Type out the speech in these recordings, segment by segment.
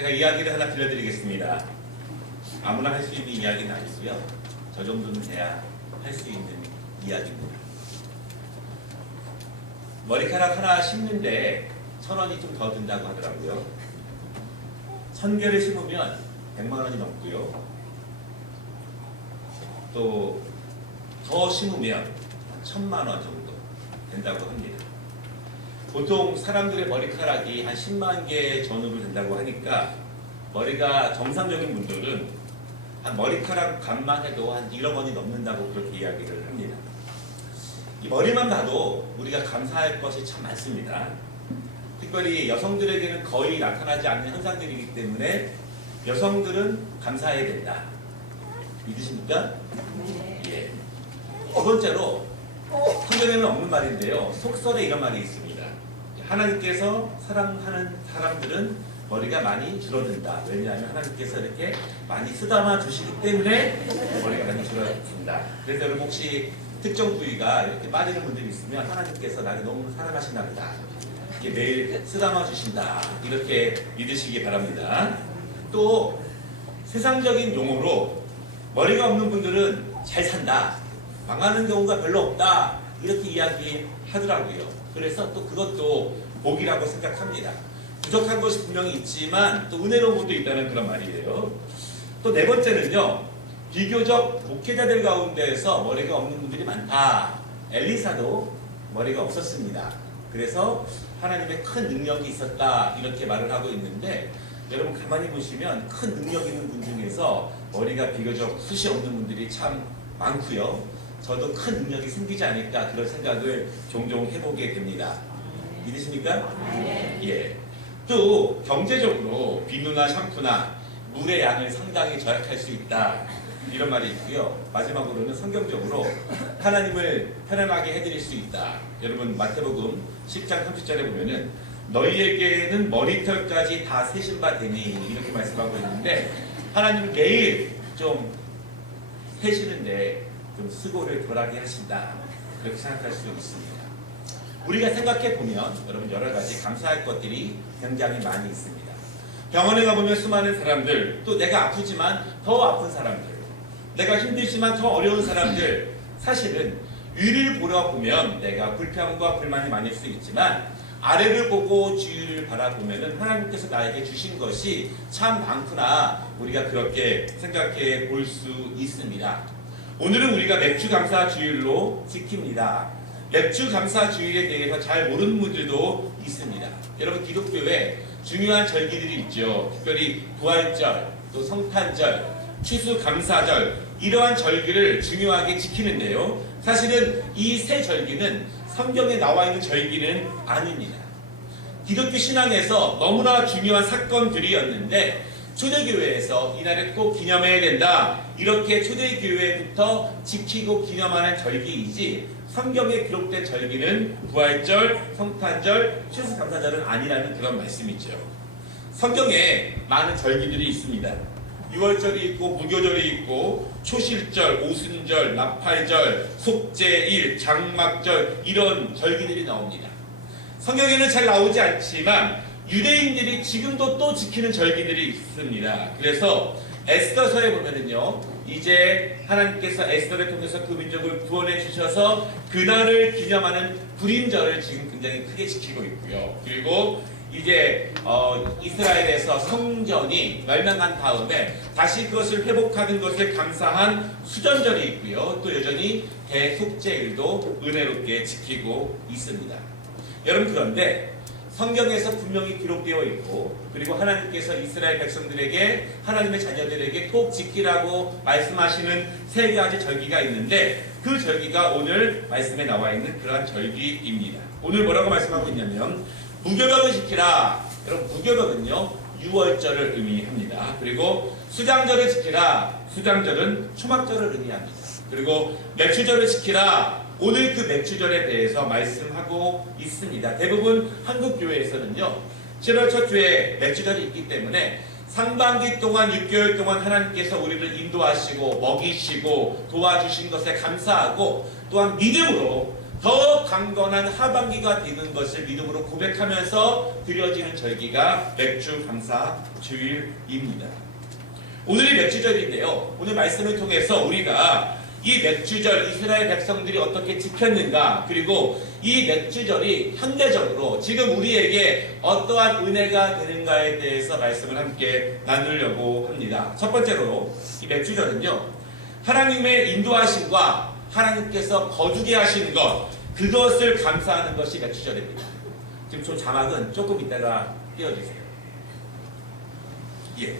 제가 이야기를 하나 들려드리겠습니다. 아무나 할 수 있는 이야기는 아니고요. 저 정도는 돼야 할 수 있는 이야기입니다. 머리카락 하나 심는데 1,000원이 좀 더 든다고 하더라고요. 1,000개를 심으면 100만 원이 넘고요. 또 더 심으면 1,000만 원 정도 된다고 합니다. 보통 사람들의 머리카락이 한 10만 개 전후로 된다고 하니까 머리가 정상적인 분들은 한 머리카락 값만 해도 한 1억 원이 넘는다고 그렇게 이야기를 합니다. 이 머리만 봐도 우리가 감사할 것이 참 많습니다. 특별히 여성들에게는 거의 나타나지 않는 현상들이기 때문에 여성들은 감사해야 된다. 믿으십니까? 네. 예. 두 번째로 성경에는 없는 말인데요. 속설에 이런 말이 있습니다. 하나님께서 사랑하는 사람들은 머리가 많이 줄어든다. 왜냐하면 하나님께서 이렇게 많이 쓰다마 주시기 때문에 머리가 많이 줄어든다. 그래서 여러분 혹시 특정 부위가 이렇게 빠지는 분들이 있으면 하나님께서 나를 너무 사랑하신다 보다. 이렇게 매일 쓰다마 주신다. 이렇게 믿으시기 바랍니다. 또 세상적인 용어로 머리가 없는 분들은 잘 산다. 망하는 경우가 별로 없다. 이렇게 이야기하더라고요. 그래서 또 그것도 복이라고 생각합니다. 부족한 것이 분명히 있지만 또 은혜로운 것도 있다는 그런 말이에요. 또 네 번째는요. 비교적 목회자들 가운데에서 머리가 없는 분들이 많다. 엘리사도 머리가 없었습니다. 그래서 하나님의 큰 능력이 있었다. 이렇게 말을 하고 있는데 여러분 가만히 보시면 큰 능력 있는 분 중에서 머리가 비교적 숱이 없는 분들이 참 많고요. 저도 큰 능력이 생기지 않을까 그런 생각을 종종 해보게 됩니다. 믿으십니까? 네. 예. 또 경제적으로 비누나 샴푸나 물의 양을 상당히 절약할 수 있다. 이런 말이 있고요. 마지막으로는 성경적으로 하나님을 편안하게 해드릴 수 있다. 여러분 마태복음 10장 30절에 보면은 너희에게는 머리털까지 다 세신 바 되니 이렇게 말씀하고 있는데 하나님은 매일 좀 세시는데 좀 수고를 덜하게 하신다. 그렇게 생각할 수 있습니다. 우리가 생각해 보면 여러분 여러 가지 감사할 것들이 굉장히 많이 있습니다. 병원에 가보면 수많은 사람들, 또 내가 아프지만 더 아픈 사람들, 내가 힘들지만 더 어려운 사람들, 사실은 위를 보러 보면 내가 불평과 불만이 많을 수 있지만 아래를 보고 주위를 바라보면 하나님께서 나에게 주신 것이 참 많구나 우리가 그렇게 생각해 볼 수 있습니다. 오늘은 우리가 맥주감사주일로 지킵니다. 맥주감사주일에 대해서 잘 모르는 분들도 있습니다. 여러분 기독교에 중요한 절기들이 있죠. 특별히 부활절, 또 성탄절, 추수감사절 이러한 절기를 중요하게 지키는데요. 사실은 이 세 절기는 성경에 나와 있는 절기는 아닙니다. 기독교 신앙에서 너무나 중요한 사건들이었는데 초대교회에서 이날을 꼭 기념해야 된다. 이렇게 초대교회부터 지키고 기념하는 절기이지 성경에 기록된 절기는 부활절, 성탄절, 추수감사절은 아니라는 그런 말씀이죠. 성경에 많은 절기들이 있습니다. 유월절이 있고 무교절이 있고 초실절, 오순절, 나팔절, 속죄일, 장막절 이런 절기들이 나옵니다. 성경에는 잘 나오지 않지만 유대인들이 지금도 또 지키는 절기들이 있습니다. 그래서 에스더서에 보면은요, 이제 하나님께서 에스더를 통해서 그 민족을 구원해 주셔서 그날을 기념하는 불임절을 지금 굉장히 크게 지키고 있고요. 그리고 이제 이스라엘에서 성전이 멸망한 다음에 다시 그것을 회복하는 것을 감사한 수전절이 있고요. 또 여전히 대속죄일도 은혜롭게 지키고 있습니다. 여러분 그런데 성경에서 분명히 기록되어 있고 그리고 하나님께서 이스라엘 백성들에게 하나님의 자녀들에게 꼭 지키라고 말씀하시는 세 가지 절기가 있는데 그 절기가 오늘 말씀에 나와 있는 그러한 절기입니다. 오늘 뭐라고 말씀하고 있냐면 무교병을 지키라. 여러분 무교병은요 유월절을 의미합니다. 그리고 수장절을 지키라. 수장절은 초막절을 의미합니다. 그리고 맥주절을 지키라. 오늘 그 맥주절에 대해서 말씀하고 있습니다. 대부분 한국 교회에서는요 7월 첫 주에 맥주절이 있기 때문에 상반기 동안 6개월 동안 하나님께서 우리를 인도하시고 먹이시고 도와주신 것에 감사하고 또한 믿음으로 더 강건한 하반기가 되는 것을 믿음으로 고백하면서 드려지는 절기가 맥주 감사 주일입니다. 오늘이 맥주절인데요. 오늘 말씀을 통해서 우리가 이 맥주절 이스라엘 백성들이 어떻게 지켰는가, 그리고 이 맥주절이 현대적으로 지금 우리에게 어떠한 은혜가 되는가에 대해서 말씀을 함께 나누려고 합니다. 첫 번째로 이 맥주절은요, 하나님의 인도하심과 하나님께서 거두게 하시는 것, 그것을 감사하는 것이 맥주절입니다. 지금 저 자막은 조금 이따가 띄워주세요. 예.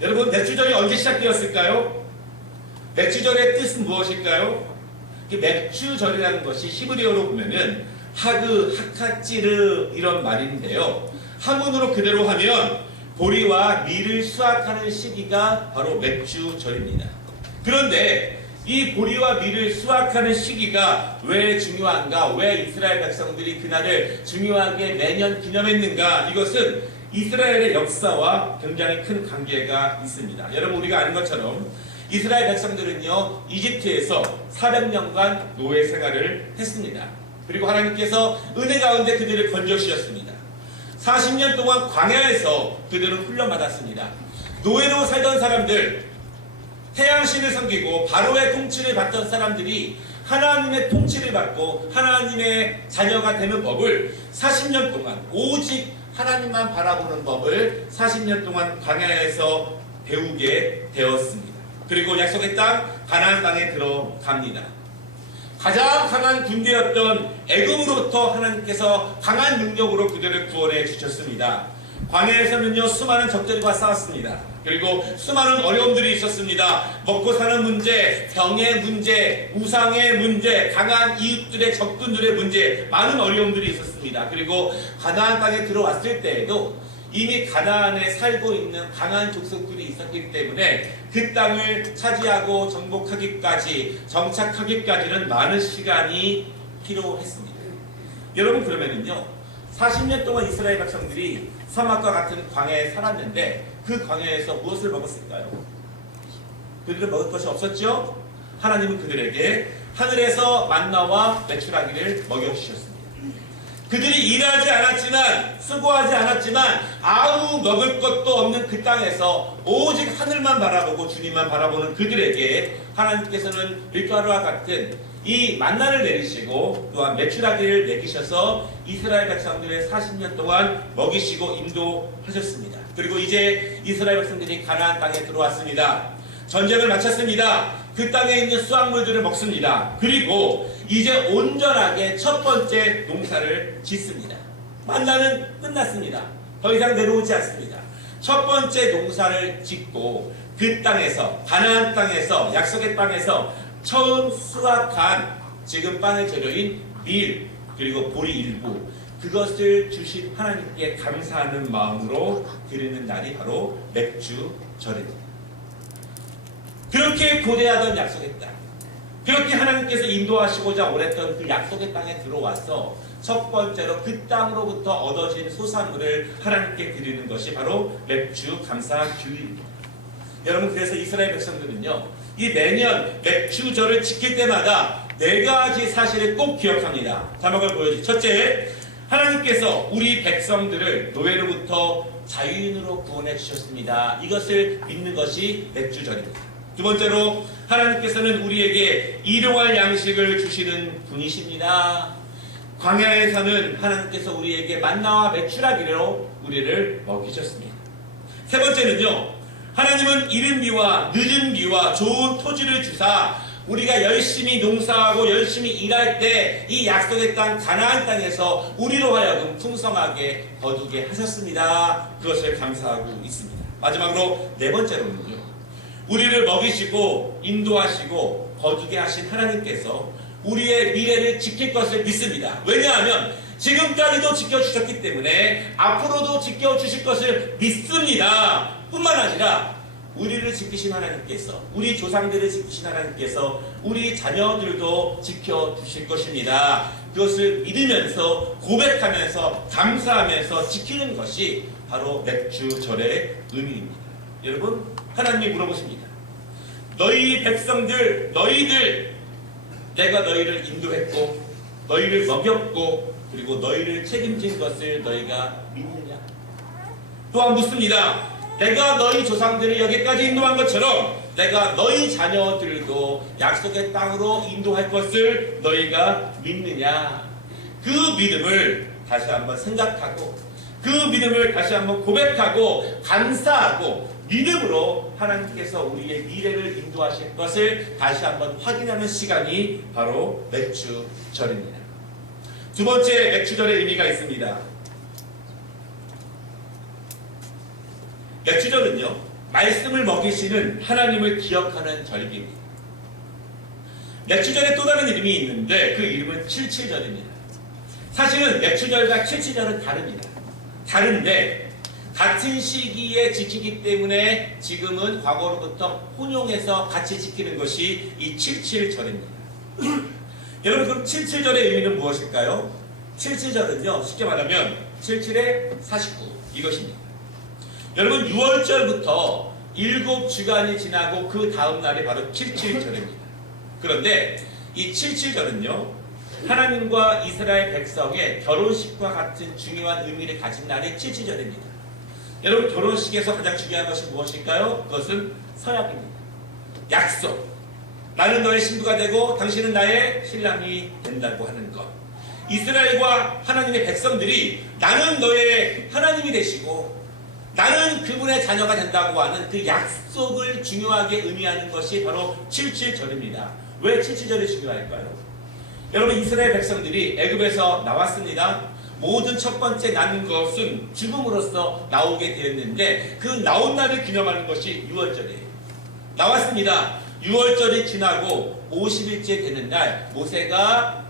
여러분, 맥주절이 언제 시작되었을까요? 맥주절의 뜻은 무엇일까요? 맥주절이라는 것이 히브리어로 보면은 하그, 하카찌르 이런 말인데요. 한문으로 그대로 하면 보리와 밀을 수확하는 시기가 바로 맥주절입니다. 그런데 이 보리와 밀을 수확하는 시기가 왜 중요한가? 왜 이스라엘 백성들이 그날을 중요하게 매년 기념했는가? 이것은 이스라엘의 역사와 굉장히 큰 관계가 있습니다. 여러분, 우리가 아는 것처럼 이스라엘 백성들은요, 이집트에서 400년간 노예 생활을 했습니다. 그리고 하나님께서 은혜 가운데 그들을 건져주셨습니다. 40년 동안 광야에서 그들은 훈련받았습니다. 노예로 살던 사람들, 태양신을 섬기고 바로의 통치를 받던 사람들이 하나님의 통치를 받고 하나님의 자녀가 되는 법을 40년 동안, 오직 하나님만 바라보는 법을 40년 동안 광야에서 배우게 되었습니다. 그리고 약속의 땅 가나안 땅에 들어갑니다. 가장 강한 군대였던 애굽으로부터 하나님께서 강한 능력으로 그들을 구원해 주셨습니다. 광야에서는요, 수많은 적들과 싸웠습니다. 그리고 수많은 어려움들이 있었습니다. 먹고 사는 문제, 병의 문제, 우상의 문제, 강한 이웃들의 적군들의 문제, 많은 어려움들이 있었습니다. 그리고 가나안 땅에 들어왔을 때에도 이미 가나안에 살고 있는 강한 족속들이 있었기 때문에 그 땅을 차지하고 정복하기까지, 정착하기까지는 많은 시간이 필요했습니다. 여러분, 그러면은요, 40년 동안 이스라엘 백성들이 사막과 같은 광야에 살았는데 그 광야에서 무엇을 먹었을까요? 그들은 먹을 것이 없었죠? 하나님은 그들에게 하늘에서 만나와 메추라기를 먹여주셨습니다. 그들이 일하지 않았지만, 수고하지 않았지만 아무 먹을 것도 없는 그 땅에서 오직 하늘만 바라보고 주님만 바라보는 그들에게 하나님께서는 밀가루와 같은 이 만나를 내리시고 또한 메추라기를 먹이셔서 이스라엘 백성들의 40년 동안 먹이시고 인도하셨습니다. 그리고 이제 이스라엘 백성들이 가나안 땅에 들어왔습니다. 전쟁을 마쳤습니다. 그 땅에 있는 수확물들을 먹습니다. 그리고 이제 온전하게 첫 번째 농사를 짓습니다. 만나는 끝났습니다. 더 이상 내려오지 않습니다. 첫 번째 농사를 짓고 그 땅에서, 가나안 땅에서, 약속의 땅에서 처음 수확한 지금 빵의 재료인 밀, 그리고 보리 일부, 그것을 주신 하나님께 감사하는 마음으로 드리는 날이 바로 맥주절입니다. 그렇게 고대하던 약속의 땅, 그렇게 하나님께서 인도하시고자 원했던 그 약속의 땅에 들어와서 첫 번째로 그 땅으로부터 얻어진 소산물을 하나님께 드리는 것이 바로 맥주 감사 규일입니다. 여러분, 그래서 이스라엘 백성들은요, 이 매년 맥주절을 지킬 때마다 4가지 사실을 꼭 기억합니다. 자막을 보여주세요. 첫째, 하나님께서 우리 백성들을 노예로부터 자유인으로 구원해 주셨습니다. 이것을 믿는 것이 맥주절입니다. 두 번째로, 하나님께서는 우리에게 일용할 양식을 주시는 분이십니다. 광야에 사는 하나님께서 우리에게 만나와 메추라기로 우리를 먹이셨습니다. 세 번째는요, 하나님은 이른 비와 늦은 비와 좋은 토지를 주사 우리가 열심히 농사하고 열심히 일할 때 이 약속의 땅 가나안 땅에서 우리로 하여금 풍성하게 거두게 하셨습니다. 그것을 감사하고 있습니다. 마지막으로 네 번째로는요, 우리를 먹이시고 인도하시고 거두게 하신 하나님께서 우리의 미래를 지킬 것을 믿습니다. 왜냐하면 지금까지도 지켜주셨기 때문에 앞으로도 지켜주실 것을 믿습니다. 뿐만 아니라 우리를 지키신 하나님께서, 우리 조상들을 지키신 하나님께서 우리 자녀들도 지켜주실 것입니다. 그것을 믿으면서 고백하면서 감사하면서 지키는 것이 바로 맥주절의 의미입니다. 여러분, 하나님이 물어보십니다. 너희 백성들, 너희들, 내가 너희를 인도했고 너희를 먹였고 그리고 너희를 책임진 것을 너희가 믿느냐? 또한 묻습니다. 내가 너희 조상들을 여기까지 인도한 것처럼 내가 너희 자녀들도 약속의 땅으로 인도할 것을 너희가 믿느냐? 그 믿음을 다시 한번 생각하고 그 믿음을 다시 한번 고백하고 감사하고 믿음으로 하나님께서 우리의 미래를 인도하실 것을 다시 한번 확인하는 시간이 바로 맥주절입니다. 두 번째 맥주절의 의미가 있습니다. 맥주절은요, 말씀을 먹이시는 하나님을 기억하는 절기입니다. 맥주절에 또 다른 이름이 있는데 그 이름은 칠칠절입니다. 사실은 맥주절과 칠칠절은 다릅니다. 다른데 같은 시기에 지키기 때문에 지금은 과거로부터 혼용해서 같이 지키는 것이 이 칠칠절입니다. 여러분, 그럼 칠칠절의 의미는 무엇일까요? 칠칠절은요, 쉽게 말하면 77에 49 이것입니다. 여러분, 6월절부터 7주간이 지나고 그 다음 날이 바로 칠칠절입니다. 그런데 이 칠칠절은요, 하나님과 이스라엘 백성의 결혼식과 같은 중요한 의미를 가진 날이 칠칠절입니다. 여러분, 결혼식에서 가장 중요한 것이 무엇일까요? 그것은 서약입니다. 약속. 나는 너의 신부가 되고 당신은 나의 신랑이 된다고 하는 것. 이스라엘과 하나님의 백성들이 나는 너의 하나님이 되시고 나는 그분의 자녀가 된다고 하는 그 약속을 중요하게 의미하는 것이 바로 칠칠절입니다. 왜 칠칠절이 중요할까요? 여러분, 이스라엘 백성들이 애굽에서 나왔습니다. 모든 첫 번째 낳는 것은 죽음으로써 나오게 되었는데 그 나온 날을 기념하는 것이 6월절이에요. 나왔습니다. 6월절이 지나고 50일째 되는 날 모세가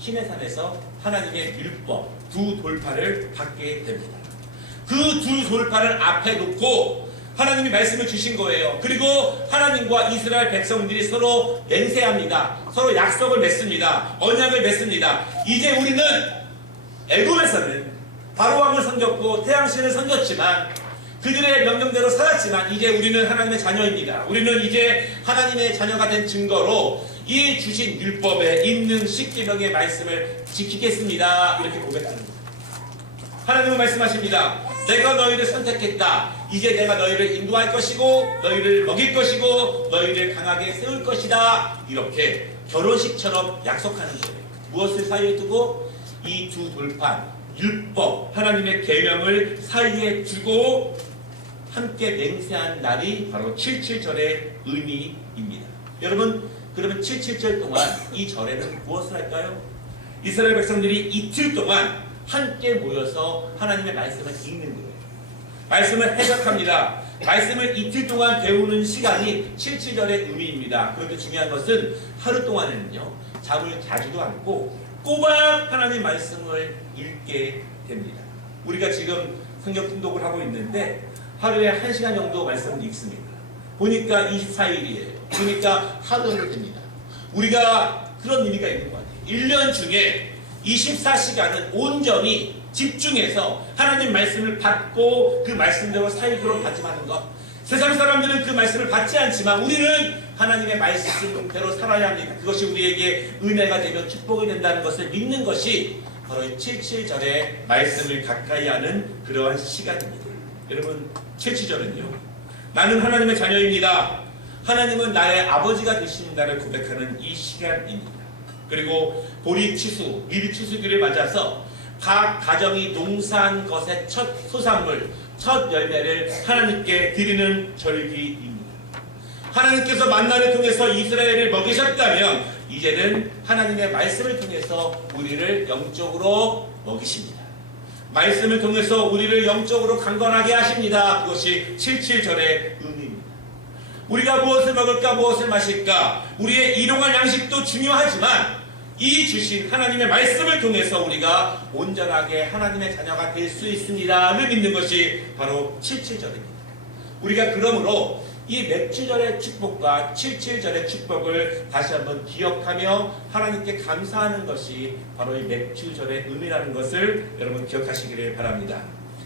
시내산에서 하나님의 율법 두 돌파를 받게 됩니다. 그 두 돌파를 앞에 놓고 하나님이 말씀을 주신 거예요. 그리고 하나님과 이스라엘 백성들이 서로 맹세합니다. 서로 약속을 맺습니다. 언약을 맺습니다. 이제 우리는 애굽에서는 바로왕을 섬겼고 태양신을 섬겼지만 그들의 명령대로 살았지만 이제 우리는 하나님의 자녀입니다. 우리는 이제 하나님의 자녀가 된 증거로 이 주신 율법에 있는 십계명의 말씀을 지키겠습니다. 이렇게 고백하는 겁니다. 하나님은 말씀하십니다. 내가 너희를 선택했다. 이제 내가 너희를 인도할 것이고 너희를 먹일 것이고 너희를 강하게 세울 것이다. 이렇게 결혼식처럼 약속하는 거예요. 무엇을 사이에 두고? 이 두 돌판, 율법, 하나님의 계명을 사이에 두고 함께 맹세한 날이 바로 칠칠절의 의미입니다. 여러분, 그러면 칠칠절 동안 이 절에는 무엇을 할까요? 이스라엘 백성들이 이틀 동안 함께 모여서 하나님의 말씀을 읽는 거예요. 말씀을 해석합니다. 말씀을 이틀 동안 배우는 시간이 칠칠절의 의미입니다. 그런데 중요한 것은 하루 동안에는요, 잠을 자지도 않고 꼬박 하나님 말씀을 읽게 됩니다. 우리가 지금 성경 통독을 하고 있는데 하루에 1시간 정도 말씀을 읽습니다. 보니까 24일이에요. 보니까 하루를 됩니다. 우리가 그런 의미가 있는 것 같아요. 1년 중에 24시간은 온전히 집중해서 하나님 말씀을 받고 그 말씀대로 살도록 다짐하는 것. 세상 사람들은 그 말씀을 받지 않지만 우리는 하나님의 말씀대로 살아야 합니다. 그것이 우리에게 은혜가 되며 축복이 된다는 것을 믿는 것이 바로 이 칠칠절의 말씀을 가까이 하는 그러한 시간입니다. 여러분, 칠칠절은요, 나는 하나님의 자녀입니다. 하나님은 나의 아버지가 되신다를 고백하는 이 시간입니다. 그리고 보리 추수, 미리 추수기를 맞아서 각 가정이 농사한 것의 첫 소산물, 첫 열매를 하나님께 드리는 절기입니다. 하나님께서 만나를 통해서 이스라엘을 먹이셨다면 이제는 하나님의 말씀을 통해서 우리를 영적으로 먹이십니다. 말씀을 통해서 우리를 영적으로 강건하게 하십니다. 그것이 칠칠절의 의미입니다. 우리가 무엇을 먹을까, 무엇을 마실까, 우리의 일용할 양식도 중요하지만 이 주신 하나님의 말씀을 통해서 우리가 온전하게 하나님의 자녀가 될 수 있습니다를 믿는 것이 바로 칠칠절입니다. 우리가 그러므로 이 맥주절의 축복과 칠칠절의 축복을 다시 한번 기억하며 하나님께 감사하는 것이 바로 이 맥주절의 의미라는 것을 여러분 기억하시기를 바랍니다.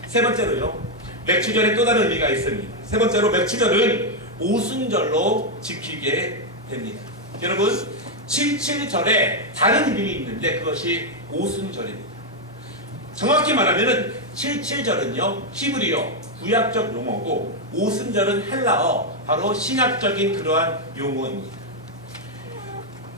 세 번째로요, 맥주절에 또 다른 의미가 있습니다. 세 번째로 맥주절은 오순절로 지키게 됩니다. 여러분, 77절에 다른 이름이 있는데 그것이 오순절입니다. 정확히 말하면은 77절은요 히브리어 구약적 용어고 오순절은 헬라어 바로 신약적인 그러한 용어입니다.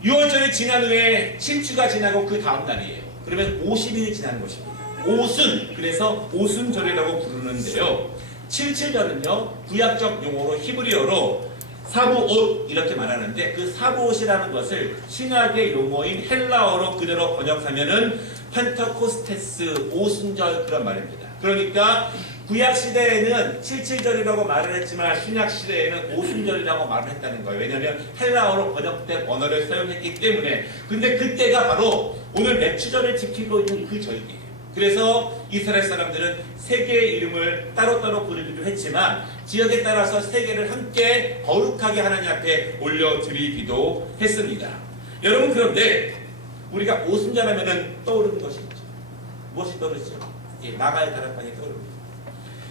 6월절이 지난 후에 7주가 지나고 그 다음 날이에요. 그러면 50일이 지나는 것입니다. 오순, 그래서 오순절이라고 부르는데요. 77절은요 구약적 용어로 히브리어로 사부옷 이렇게 말하는데 그 사부옷이라는 것을 신약의 용어인 헬라어로 그대로 번역하면은 펜터코스테스 오순절 그런 말입니다. 그러니까 구약 시대에는 77절이라고 말을 했지만 신약 시대에는 오순절이라고 말을 했다는 거예요. 왜냐하면 헬라어로 번역된 언어를 사용했기 때문에. 근데 그때가 바로 오늘 맥주절을 지키고 있는 그 절기예요. 그래서 이스라엘 사람들은 세 개의 이름을 따로따로 부르기도 했지만 지역에 따라서 세 개를 함께 거룩하게 하나님 앞에 올려드리기도 했습니다. 여러분 그런데 우리가 오순절 하면은 떠오르는 것이 있죠. 무엇이 떠오르죠? 나가의 다락방이 떠오릅니다.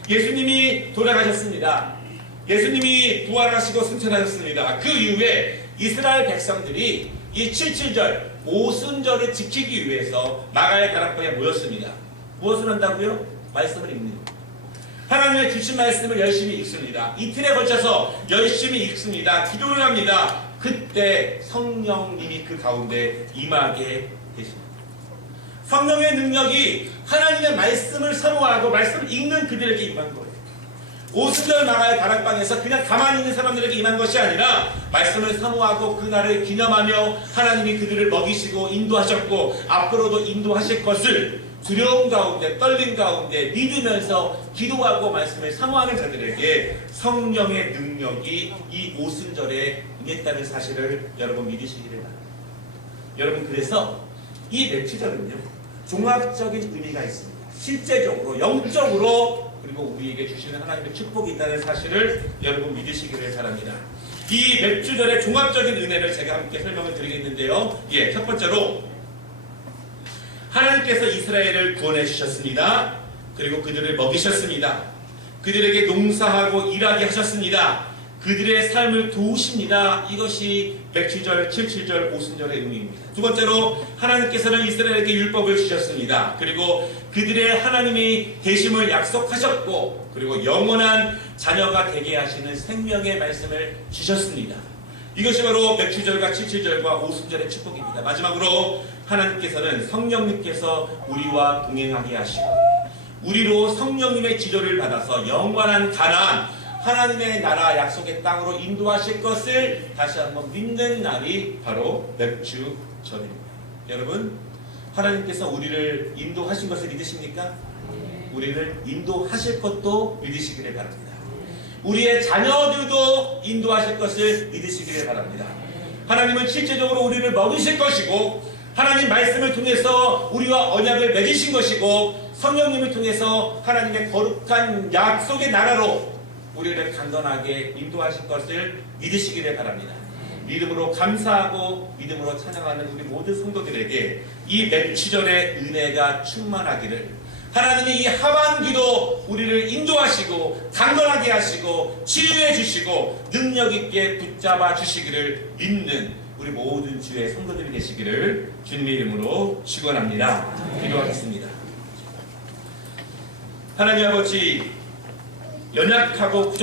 예수님이 돌아가셨습니다. 예수님이 부활하시고 승천하셨습니다. 그 이후에 이스라엘 백성들이 이 77절 오순절을 지키기 위해서 나가의 다락방에 모였습니다. 무엇을 한다고요? 말씀을 읽는 거예요. 하나님의 주신 말씀을 열심히 읽습니다. 이틀에 걸쳐서 열심히 읽습니다. 기도를 합니다. 그때 성령님이 그 가운데 임하게 되십니다. 성령의 능력이 하나님의 말씀을 사모하고 말씀을 읽는 그들에게 임한 거예요. 오순절 나가의 다락방에서 그냥 가만히 있는 사람들에게 임한 것이 아니라 말씀을 사모하고 그날을 기념하며 하나님이 그들을 먹이시고 인도하셨고 앞으로도 인도하실 것을 두려움 가운데 떨림 가운데 믿으면서 기도하고 말씀을 사모하는 자들에게 성령의 능력이 이 오순절에 임했다는 사실을 여러분 믿으시기를 바랍니다. 여러분 그래서 이 맥주절은요 종합적인 의미가 있습니다. 실제적으로 영적으로 그리고 우리에게 주시는 하나님의 축복이 있다는 사실을 여러분 믿으시기를 바랍니다. 이 맥주절의 종합적인 은혜를 제가 함께 설명을 드리겠는데요. 첫 번째로 하나님께서 이스라엘을 구원해 주셨습니다. 그리고 그들을 먹이셨습니다. 그들에게 농사하고 일하게 하셨습니다. 그들의 삶을 도우십니다. 이것이 맥주절, 77절, 오순절의 의미입니다. 두 번째로 하나님께서는 이스라엘에게 율법을 주셨습니다. 그리고 그들의 하나님이 되심을 약속하셨고 그리고 영원한 자녀가 되게 하시는 생명의 말씀을 주셨습니다. 이것이 바로 맥주절과 77절과 오순절의 축복입니다. 마지막으로 하나님께서는 성령님께서 우리와 동행하게 하시고 우리로 성령님의 지도를 받아서 영원한 가나안 하나님의 나라 약속의 땅으로 인도하실 것을 다시 한번 믿는 날이 바로 맥주절입니다. 여러분 하나님께서 우리를 인도하신 것을 믿으십니까? 우리를 인도하실 것도 믿으시기를 바랍니다. 우리의 자녀들도 인도하실 것을 믿으시기를 바랍니다. 하나님은 실제적으로 우리를 먹이실 것이고 하나님 말씀을 통해서 우리와 언약을 맺으신 것이고 성령님을 통해서 하나님의 거룩한 약속의 나라로 우리를 강건하게 인도하실 것을 믿으시기를 바랍니다. 믿음으로 감사하고 믿음으로 찬양하는 우리 모든 성도들에게 이 맥주절의 은혜가 충만하기를 하나님이 이 하반기도 우리를 인도하시고 강건하게 하시고 치유해 주시고 능력 있게 붙잡아 주시기를 믿는 우리 모든 주의 성도들이 되시기를 주님의 이름으로 축원합니다. 기도하겠습니다. 하나님 아버지 연약하고 부족